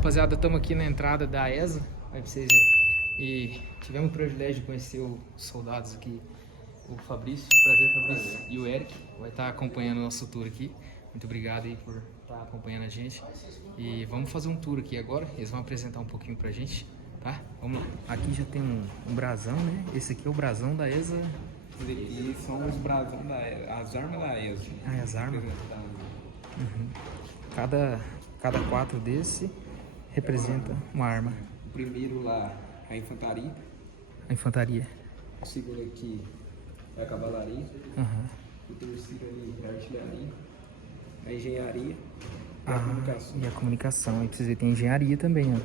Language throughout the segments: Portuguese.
Rapaziada, estamos aqui na entrada da ESA, aí pra vocês verem. E tivemos o privilégio de conhecer os soldados aqui, o Fabrício, prazer Fabrício, e o Eric, vai estar acompanhando o nosso tour aqui. Muito obrigado aí por estar acompanhando a gente. E vamos fazer um tour aqui agora, eles vão apresentar um pouquinho pra gente, tá? Vamos lá. Aqui já tem um brasão, né? Esse aqui é o brasão da ESA. E são os brasões as armas da ESA. Ah, é as armas? Uhum. Cada quatro desse representa uma arma. O primeiro lá é a infantaria. A infantaria. O segundo aqui é a cavalaria. Uhum. O terceiro ali é a artilharia. A engenharia e a comunicação. E a comunicação. Aí pra vocês verem, tem engenharia também, ó.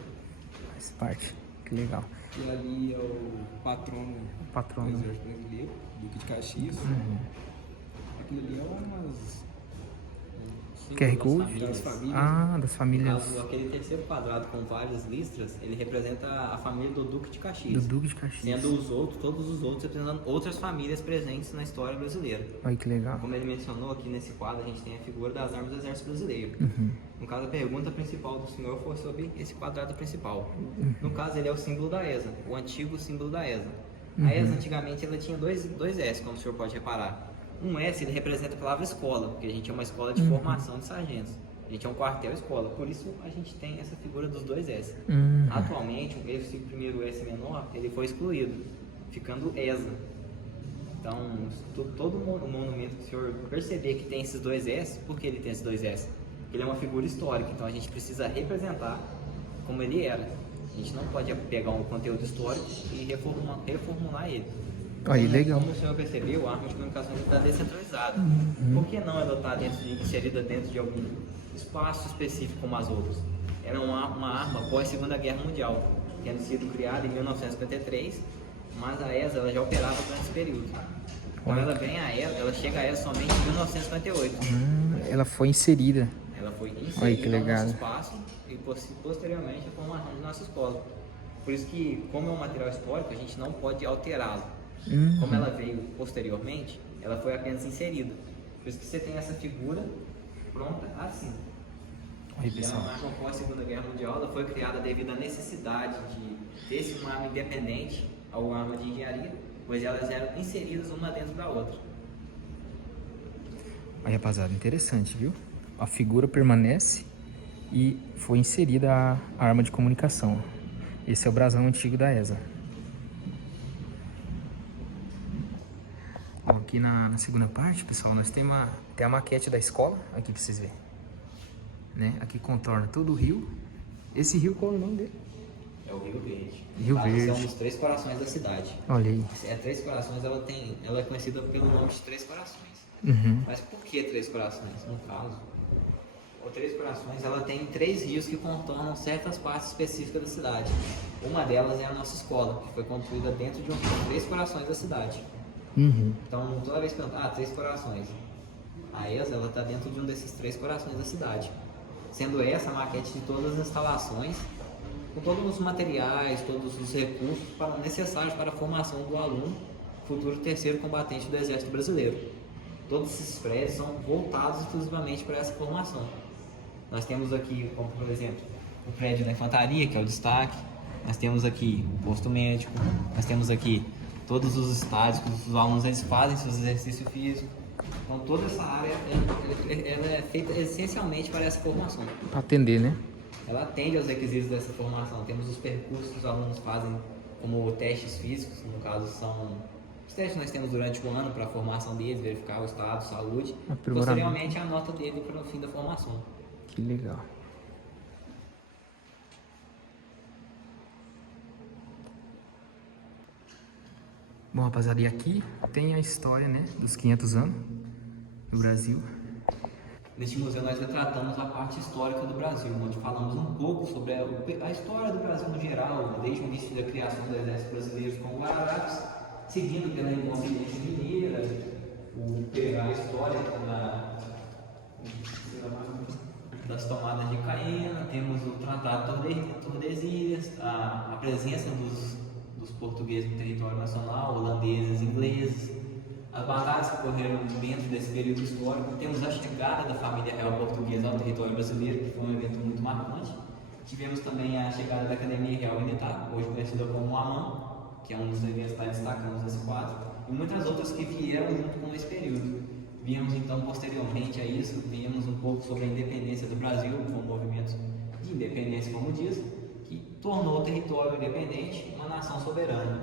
Faz parte. Que legal. E ali é o patrono do Exército Brasileiro, Duque de Caxias. Uhum. Aquilo ali é umas... QR Code? Das famílias. Ah, das famílias. No caso, aquele terceiro quadrado com várias listras, ele representa a família do Duque de Caxias. Do Duque de Caxias. Sendo todos os outros representando outras famílias presentes na história brasileira. Olha que legal. Como ele mencionou aqui nesse quadro, a gente tem a figura das armas do Exército Brasileiro. Uhum. No caso, a pergunta principal do senhor foi sobre esse quadrado principal. No caso, ele é o símbolo da ESA, o antigo símbolo da ESA. A ESA, antigamente, ela tinha dois S, como o senhor pode reparar. Um S, ele representa a palavra escola, porque a gente é uma escola de formação de sargentos. A gente é um quartel-escola, por isso a gente tem essa figura dos dois S. Atualmente, esse primeiro S menor, ele foi excluído, ficando ESA. Então, todo o monumento que o senhor perceber que tem esses dois S, por que ele tem esses dois S? Porque ele é uma figura histórica, então a gente precisa representar como ele era. A gente não pode pegar um conteúdo histórico e reformular ele. Aí, legal. Como o senhor percebeu, a arma de comunicação está descentralizada. Por que não ela está inserida dentro de algum espaço específico como as outras? Era uma arma pós Segunda Guerra Mundial, tendo sido criada em 1953, mas a ESA ela já operava durante esse período. Quando ela vem a ESA, ela chega a ESA somente em 1958. Ela foi inserida. Ela foi Olha que inserida no legal. nosso espaço e posteriormente a formação de nossa escola. Por isso que, como é um material histórico, a gente não pode alterá-lo. Como ela veio posteriormente, ela foi apenas inserida. Por isso que você tem essa figura pronta assim. Aí, E pessoal. a arma após a Segunda Guerra Mundial ela foi criada devido à necessidade de ter uma arma independente ao arma de engenharia, pois elas eram inseridas uma dentro da outra. Aí, rapaziada, interessante, viu? A figura permanece e foi inserida a arma de comunicação. Esse é o brasão antigo da ESA. Bom, aqui na segunda parte, pessoal, nós tem a maquete da escola, aqui pra vocês verem. Né? Aqui contorna todo o rio. Esse rio, qual é o nome dele? É o Rio Verde. Rio Verde. São os três corações da cidade. Olha aí. Três Corações, ela é conhecida pelo nome de Três Corações. Uhum. Mas por que Três Corações? No caso, o Três Corações ela tem três rios que contornam certas partes específicas da cidade. Uma delas é a nossa escola, que foi construída dentro de um dos Três Corações da cidade. Uhum. Então, toda vez que pergunta, Três Corações, a ESA ela está dentro de um desses Três Corações da cidade. Sendo essa a maquete de todas as instalações, com todos os materiais, todos os recursos necessários para a formação do aluno, futuro terceiro combatente do Exército Brasileiro. Todos esses prédios são voltados exclusivamente para essa formação. Nós temos aqui, como por exemplo, o prédio da infantaria, que é o destaque. Nós temos aqui o posto médico. Nós temos aqui todos os estádios que os alunos eles fazem seus exercícios físicos. Então toda essa área ela é feita essencialmente para essa formação. Pra atender, né? Ela atende aos requisitos dessa formação. Temos os percursos que os alunos fazem, como testes físicos, no caso são os testes que nós temos durante o ano para a formação deles, verificar o estado, saúde. Posteriormente a nota dele para o fim da formação. Que legal. Bom, rapaziada, e aqui tem a história, né, dos 500 anos do Brasil. Neste museu nós retratamos a parte histórica do Brasil, onde falamos um pouco sobre a história do Brasil no geral, desde o início da criação do Exército Brasileiro com Guararapes, seguindo pela Independência Mineira, a história das tomadas de Caena, temos o Tratado de Tordesilhas, a presença dos portugueses no território nacional, holandeses, ingleses, as batalhas que ocorreram dentro desse período histórico. Temos a chegada da família real portuguesa ao território brasileiro, que foi um evento muito marcante. Tivemos também a chegada da Academia Real Militar, hoje conhecida como AMAN, que é um dos eventos que nós destacamos nesse quadro, e muitas outras que vieram junto com esse período. Viemos então posteriormente a isso, viemos um pouco sobre a independência do Brasil, com o movimento de independência, como diz, que tornou o território independente uma nação soberana.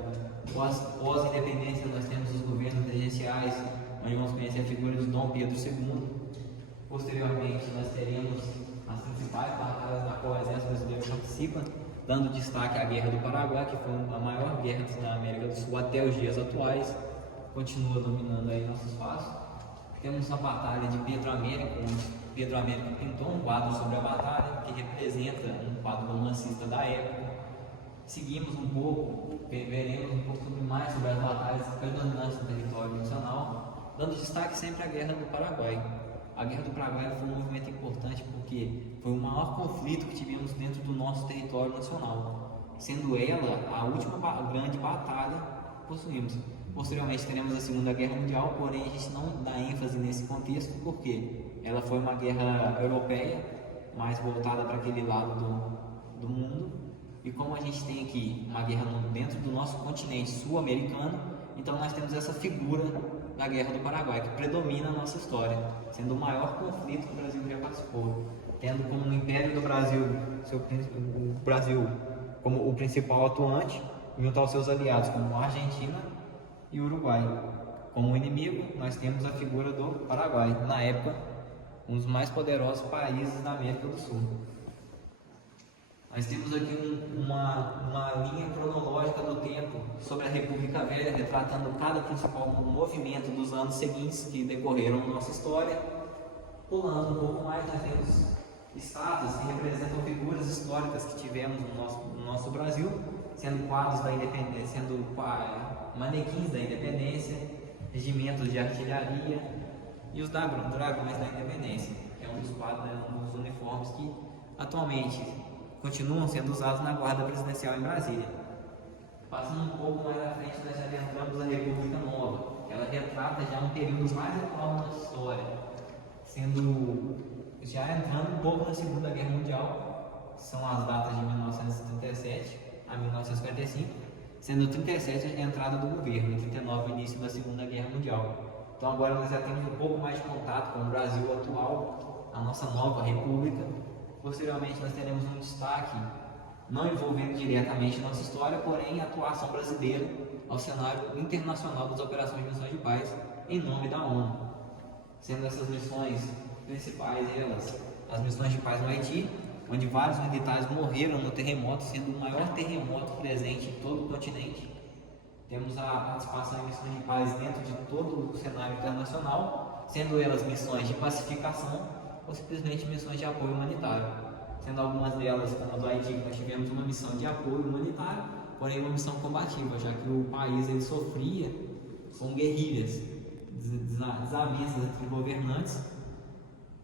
Pós-independência nós temos os governos regenciais, onde vamos conhecer a figura de Dom Pedro II. Posteriormente nós teremos as principais batalhas da qual o exército brasileiro participa, dando destaque à Guerra do Paraguai, que foi a maior guerra da América do Sul até os dias atuais, continua dominando aí nosso espaço. Temos a Batalha de Pedro Américo, onde Pedro Américo pintou um quadro sobre a batalha, que representa um quadro romancista da época. Seguimos um pouco, veremos um pouco sobre as batalhas predominantes do território nacional, dando destaque sempre à Guerra do Paraguai. A Guerra do Paraguai foi um movimento importante porque foi o maior conflito que tivemos dentro do nosso território nacional, sendo ela a última grande batalha que possuímos. Posteriormente teremos a Segunda Guerra Mundial, porém a gente não dá ênfase nesse contexto porque ela foi uma guerra europeia, mais voltada para aquele lado do mundo. E como a gente tem aqui uma guerra dentro do nosso continente sul-americano, então nós temos essa figura da Guerra do Paraguai, que predomina a nossa história, sendo o maior conflito que o Brasil já participou, tendo como no Império do Brasil, o Brasil como o principal atuante, junto aos seus aliados como a Argentina e o Uruguai. Como inimigo, nós temos a figura do Paraguai, na época, um dos mais poderosos países da América do Sul. Nós temos aqui uma linha cronológica do tempo sobre a República Velha, retratando cada principal movimento dos anos seguintes que decorreram na nossa história. Pulando um pouco mais, nós temos estátuas que representam figuras históricas que tivemos no nosso Brasil, sendo quadros da independência, sendo manequins da independência, regimentos de artilharia e os dragões da independência, que é um dos quadros, um dos uniformes que atualmente continuam sendo usados na Guarda Presidencial em Brasília. Passando um pouco mais à frente, nós já adentramos a República Nova, que ela retrata já um período mais atual na nossa história, já entrando um pouco na Segunda Guerra Mundial, que são as datas de 1937 a 1945, sendo 37 a entrada do governo e 39 o início da Segunda Guerra Mundial. Então agora nós já temos um pouco mais de contato com o Brasil atual, a nossa nova república. Posteriormente nós teremos um destaque, não envolvendo diretamente nossa história, porém a atuação brasileira ao cenário internacional das operações de missões de paz em nome da ONU. Sendo essas missões principais as missões de paz no Haiti, onde vários militares morreram no terremoto, sendo o maior terremoto presente em todo o continente. Temos a participação em missões de paz dentro de todo o cenário internacional, sendo elas missões de pacificação ou simplesmente missões de apoio humanitário, sendo algumas delas, como a do Haiti, nós tivemos uma missão de apoio humanitário, porém uma missão combativa, já que o país ele sofria com guerrilhas, desavenças entre governantes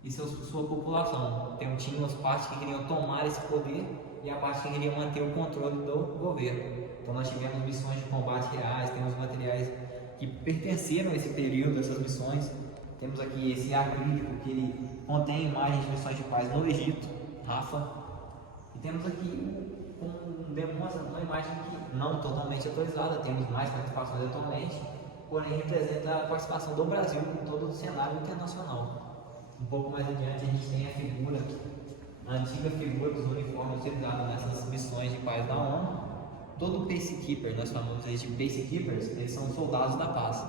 e sua população. Então tinham as partes que queriam tomar esse poder e a parte que queria manter o controle do governo. Então nós tivemos missões de combate reais, temos materiais que pertenceram a esse período, essas missões. Temos aqui esse acrílico que ele contém imagens de missões de paz no Egito, Rafa. E temos aqui demonstra uma imagem que não totalmente atualizada, temos mais participações atualmente, porém representa a participação do Brasil em todo o cenário internacional. Um pouco mais adiante a gente tem a antiga figura dos uniformes utilizados nessas missões de paz da ONU. Todo peacekeeper, nós chamamos eles de peacekeepers, eles são soldados da paz.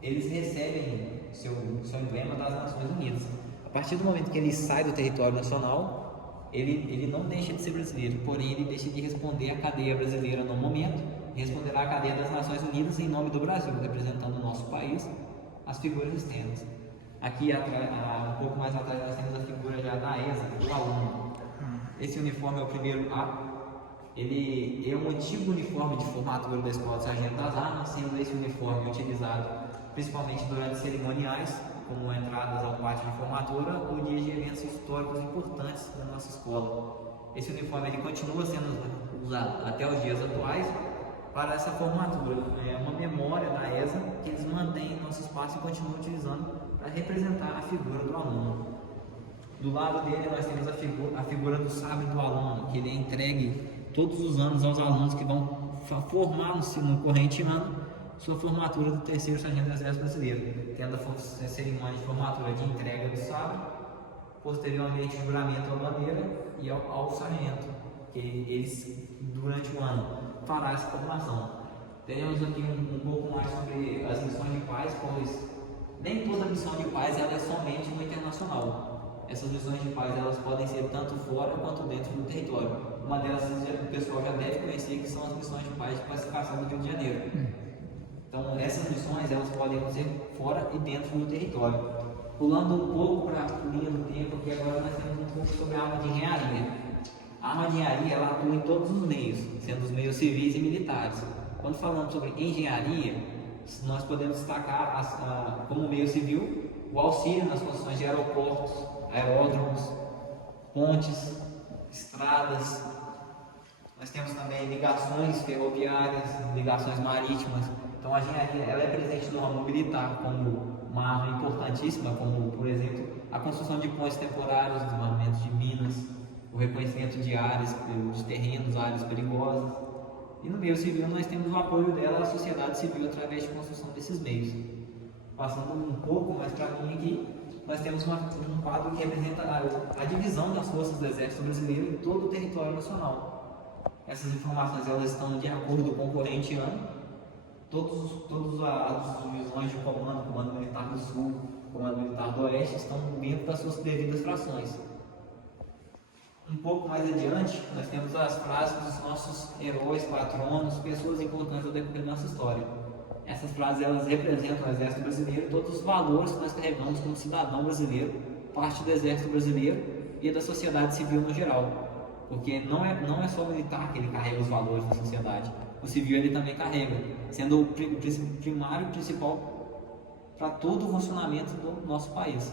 Eles recebem seu emblema das Nações Unidas. A partir do momento que ele sai do território nacional, ele não deixa de ser brasileiro, porém ele deixa de responder à cadeia brasileira no momento, e responderá à cadeia das Nações Unidas em nome do Brasil, representando o nosso país, as figuras externas. Aqui, um pouco mais atrás, nós temos a figura já da ESA, do aluno. Esse uniforme é o primeiro A. Ele é um antigo uniforme de formatura da Escola de Sargento das Armas, sendo esse uniforme utilizado principalmente durante cerimoniais, como entradas ao pátio de formatura ou dias de eventos históricos importantes da nossa escola. Esse uniforme ele continua sendo usado até os dias atuais para essa formatura. É uma memória da ESA que eles mantêm em nosso espaço e continuam utilizando para representar a figura do aluno. Do lado dele nós temos a figura do sábio do aluno, que ele é entregue todos os anos aos alunos que vão formar no corrente ano sua formatura do terceiro sargento do Exército Brasileiro, tendo a cerimônia de formatura de entrega do sábio, posteriormente o juramento à bandeira e ao sargento, que eles durante o ano fará essa formação. Teremos aqui um pouco mais sobre as missões de paz, pois nem toda missão de paz ela é somente no internacional. Essas missões de paz elas podem ser tanto fora quanto dentro do território. Uma delas o pessoal já deve conhecer, que são as missões de paz de pacificação do Rio de Janeiro. Então essas missões elas podem ser fora e dentro do território. Pulando um pouco para a linha do tempo, aqui agora nós temos um pouco sobre a arma de engenharia. A arma de engenharia ela atua em todos os meios, sendo os meios civis e militares. Quando falamos sobre engenharia, nós podemos destacar como meio civil o auxílio nas construções de aeroportos, aeródromos, pontes, estradas. Nós temos também ligações ferroviárias, ligações marítimas. Então a engenharia ela é presente no ramo militar como uma arma importantíssima, como por exemplo a construção de pontes temporários, desenvolvimento de minas, o reconhecimento de áreas, de terrenos, áreas perigosas. E no meio civil nós temos o apoio dela à sociedade civil através de construção desses meios. Passando um pouco mais para mim aqui, nós temos um quadro que representa a divisão das forças do Exército Brasileiro em todo o território nacional. Essas informações elas estão de acordo com o corrente ano. Todas as divisões de Comando Militar do Sul, Comando Militar do Oeste, estão dentro das suas devidas frações. Um pouco mais adiante, nós temos as frases dos nossos heróis, patronos, pessoas importantes ao decorrer da nossa história. Essas frases elas representam o Exército Brasileiro, todos os valores que nós carregamos como cidadão brasileiro, parte do Exército Brasileiro e da sociedade civil no geral. Porque não é só o militar que ele carrega os valores da sociedade, o civil ele também carrega, sendo o primário e principal para todo o funcionamento do nosso país.